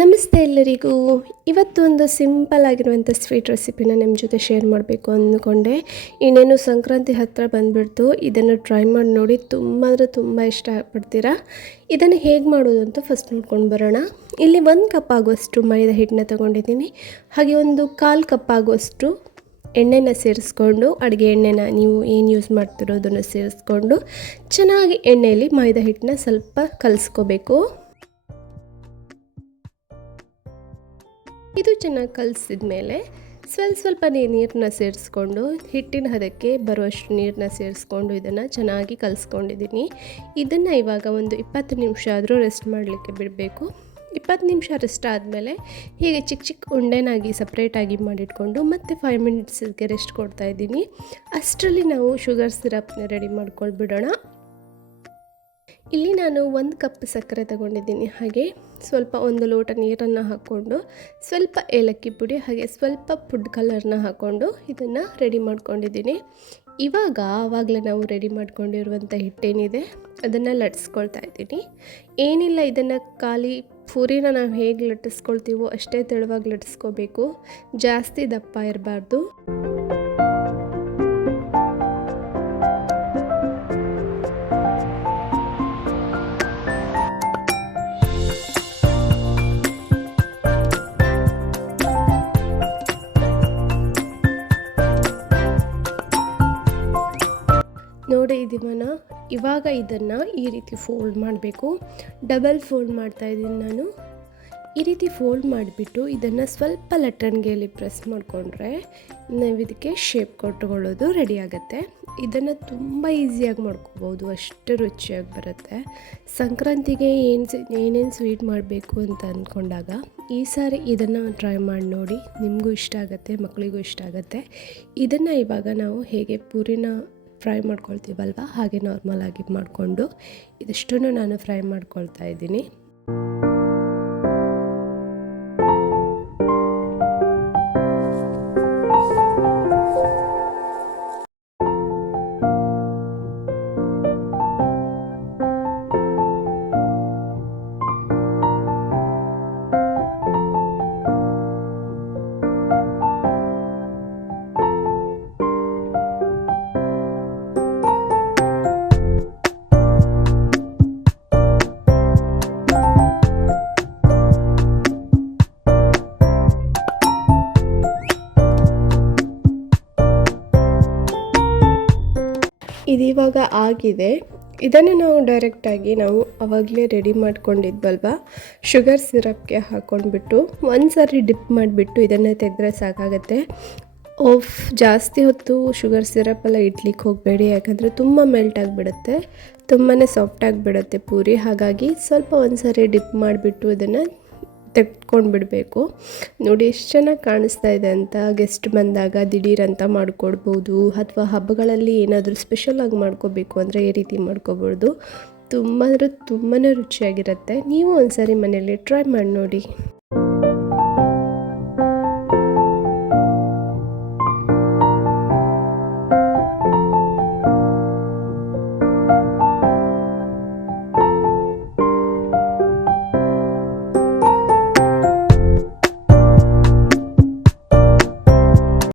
ನಮಸ್ತೆ ಎಲ್ಲರಿಗೂ. ಇವತ್ತು ಒಂದು ಸಿಂಪಲ್ ಆಗಿರುವಂಥ ಸ್ವೀಟ್ ರೆಸಿಪಿನ ನಿಮ್ಮ ಜೊತೆ ಶೇರ್ ಮಾಡಬೇಕು ಅಂದ್ಕೊಂಡೆ. ಇನ್ನೇನು ಸಂಕ್ರಾಂತಿ ಹತ್ತಿರ ಬಂದುಬಿಡ್ತು. ಇದನ್ನು ಟ್ರೈ ಮಾಡಿ ನೋಡಿ, ತುಂಬ ಅಂದರೆ ತುಂಬ ಇಷ್ಟಪಡ್ತೀರಾ? ಇದನ್ನು ಹೇಗೆ ಮಾಡೋದು ಅಂತ ಫಸ್ಟ್ ನೋಡ್ಕೊಂಡು ಬರೋಣ. ಇಲ್ಲಿ ಒಂದು ಕಪ್ ಆಗುವಷ್ಟು ಮೈದಾ ಹಿಟ್ಟನ್ನ ತೊಗೊಂಡಿದ್ದೀನಿ. ಹಾಗೆ ಒಂದು ಕಾಲು ಕಪ್ ಆಗುವಷ್ಟು ಎಣ್ಣೆನ ಸೇರಿಸ್ಕೊಂಡು, ಅಡುಗೆ ಎಣ್ಣೆನ ನೀವು ಏನು ಯೂಸ್ ಮಾಡ್ತಿರೋದನ್ನು ಸೇರಿಸ್ಕೊಂಡು, ಚೆನ್ನಾಗಿ ಎಣ್ಣೆಯಲ್ಲಿ ಮೈದಾ ಹಿಟ್ಟನ್ನ ಸ್ವಲ್ಪ ಕಲಿಸ್ಕೋಬೇಕು. ಇದು ಚೆನ್ನಾಗಿ ಕಲಿಸಿದ ಮೇಲೆ ಸ್ವಲ್ಪ ಸ್ವಲ್ಪ ನೀರನ್ನ ಸೇರಿಸ್ಕೊಂಡು ಹಿಟ್ಟಿನ ಹದಕ್ಕೆ ಬರುವಷ್ಟು ನೀರನ್ನ ಸೇರಿಸ್ಕೊಂಡು ಇದನ್ನು ಚೆನ್ನಾಗಿ ಕಲಿಸ್ಕೊಂಡಿದ್ದೀನಿ. ಇದನ್ನು ಇವಾಗ ಒಂದು ಇಪ್ಪತ್ತು ನಿಮಿಷ ಆದರೂ ರೆಸ್ಟ್ ಮಾಡಲಿಕ್ಕೆ ಬಿಡಬೇಕು. ಇಪ್ಪತ್ತು ನಿಮಿಷ ರೆಸ್ಟ್ ಆದಮೇಲೆ ಹೀಗೆ ಚಿಕ್ಕ ಚಿಕ್ಕ ಉಂಡೆನಾಗಿ ಸಪ್ರೇಟಾಗಿ ಮಾಡಿಟ್ಕೊಂಡು ಮತ್ತೆ ಫೈವ್ ಮಿನಿಟ್ಸ್ಗೆ ರೆಸ್ಟ್ ಕೊಡ್ತಾ ಇದ್ದೀನಿ. ಅಷ್ಟರಲ್ಲಿ ನಾವು ಶುಗರ್ ಸಿರಪ್ನ ರೆಡಿ ಮಾಡ್ಕೊಳ್ಬಿಡೋಣ. ಇಲ್ಲಿ ನಾನು ಒಂದು ಕಪ್ ಸಕ್ಕರೆ ತಗೊಂಡಿದ್ದೀನಿ. ಹಾಗೆ ಸ್ವಲ್ಪ ಒಂದು ಲೋಟ ನೀರನ್ನು ಹಾಕ್ಕೊಂಡು ಸ್ವಲ್ಪ ಏಲಕ್ಕಿ ಪುಡಿ, ಹಾಗೆ ಸ್ವಲ್ಪ ಫುಡ್ ಕಲರ್ನ ಹಾಕ್ಕೊಂಡು ಇದನ್ನು ರೆಡಿ ಮಾಡ್ಕೊಂಡಿದ್ದೀನಿ. ಇವಾಗ ಆವಾಗಲೇ ನಾವು ರೆಡಿ ಮಾಡ್ಕೊಂಡಿರುವಂಥ ಹಿಟ್ಟೇನಿದೆ, ಅದನ್ನು ಲಟ್ಸ್ಕೊಳ್ತಾ ಇದ್ದೀನಿ. ಏನಿಲ್ಲ, ಇದನ್ನು ಖಾಲಿ ಪೂರಿನ ನಾವು ಹೇಗೆ ಲಟ್ಟಿಸ್ಕೊಳ್ತೀವೋ ಅಷ್ಟೇ ತೆಳುವಾಗಿ ಲಟ್ಟಿಸ್ಕೋಬೇಕು ಜಾಸ್ತಿ ದಪ್ಪ ಇರಬಾರ್ದು. ನೋಡಿ ಇದೀವನ ಇವಾಗ ಇದನ್ನು ಈ ರೀತಿ ಫೋಲ್ಡ್ ಮಾಡಬೇಕು. ಡಬಲ್ ಫೋಲ್ಡ್ ಮಾಡ್ತಾ ಇದ್ದೀನಿ ನಾನು. ಈ ರೀತಿ ಫೋಲ್ಡ್ ಮಾಡಿಬಿಟ್ಟು ಇದನ್ನು ಸ್ವಲ್ಪ ಲಟ್ಟಣಿಗೆಯಲ್ಲಿ ಪ್ರೆಸ್ ಮಾಡಿಕೊಂಡ್ರೆ ನಾವು ಇದಕ್ಕೆ ಶೇಪ್ ಕೊಟ್ಟುಕೊಳ್ಳೋದು ರೆಡಿ ಆಗುತ್ತೆ. ಇದನ್ನು ತುಂಬ ಈಸಿಯಾಗಿ ಮಾಡ್ಕೋಬೋದು, ಅಷ್ಟು ರುಚಿಯಾಗಿ ಬರುತ್ತೆ. ಸಂಕ್ರಾಂತಿಗೆ ಏನು ಏನೇನು ಸ್ವೀಟ್ ಮಾಡಬೇಕು ಅಂತ ಅಂದ್ಕೊಂಡಾಗ ಈ ಸಾರಿ ಇದನ್ನು ಟ್ರೈ ಮಾಡಿ ನೋಡಿ ನಿಮಗೂ ಇಷ್ಟ ಆಗುತ್ತೆ ಮಕ್ಕಳಿಗೂ ಇಷ್ಟ ಆಗುತ್ತೆ. ಇದನ್ನು ಇವಾಗ ನಾವು ಹೇಗೆ ಪೂರಿನ ಫ್ರೈ ಮಾಡ್ಕೊಳ್ತೀವಲ್ವ? ಹಾಗೆ ನಾರ್ಮಲ್ ಆಗಿ ಮಾಡಿಕೊಂಡು ಇದಿಷ್ಟನ್ನು ನಾನು ಫ್ರೈ ಮಾಡ್ಕೊಳ್ತಾ ಇದ್ದೀನಿ. ಇದಿವಾಗ ಆಗಿದೆ. ಇದನ್ನು ನಾವು ಡೈರೆಕ್ಟಾಗಿ ನಾವು ಅವಾಗಲೇ ರೆಡಿ ಮಾಡ್ಕೊಂಡಿದ್ವಲ್ವ? ಶುಗರ್ ಸಿರಪ್ಗೆ ಹಾಕ್ಕೊಂಡ್ಬಿಟ್ಟು ಒಂದು ಸಾರಿ ಡಿಪ್ ಮಾಡಿಬಿಟ್ಟು ಇದನ್ನು ತೆಗೆದ್ರೆ ಸಾಕಾಗತ್ತೆ. ಓಫ್ ಜಾಸ್ತಿ ಹೊತ್ತು ಶುಗರ್ ಸಿರಪ್ಪೆಲ್ಲ ಇಡ್ಲಿಕ್ಕೆ ಹೋಗಬೇಡಿ, ಯಾಕಂದರೆ ತುಂಬ ಮೆಲ್ಟ್ ಆಗಿಬಿಡುತ್ತೆ. ತುಂಬಾ ಸಾಫ್ಟ್ ಆಗಿಬಿಡುತ್ತೆ ಪೂರಿ. ಹಾಗಾಗಿ ಸ್ವಲ್ಪ ಒಂದು ಸಾರಿ ಡಿಪ್ ಮಾಡಿಬಿಟ್ಟು ಇದನ್ನು ತೆಗೆದ್ಕೊಂಡು ಬಿಡಬೇಕು ನೋಡಿ ಎಷ್ಟು ಚೆನ್ನಾಗಿ ಕಾಣಿಸ್ತಾ ಇದೆ ಅಂತ ಗೆಸ್ಟ್ ಬಂದಾಗ ದಿಢೀರಂತ ಮಾಡ್ಕೊಡ್ಬೋದು. ಅಥವಾ ಹಬ್ಬಗಳಲ್ಲಿ ಏನಾದರೂ ಸ್ಪೆಷಲಾಗಿ ಮಾಡ್ಕೋಬೇಕು ಅಂದರೆ ಈ ರೀತಿ ಮಾಡ್ಕೋಬೋದು. ತುಂಬ ಅಂದರೆ ತುಂಬಾ ರುಚಿಯಾಗಿರುತ್ತೆ. ನೀವು ಒಂದು ಸಾರಿ ಮನೆಯಲ್ಲಿ ಟ್ರೈ ಮಾಡಿ ನೋಡಿ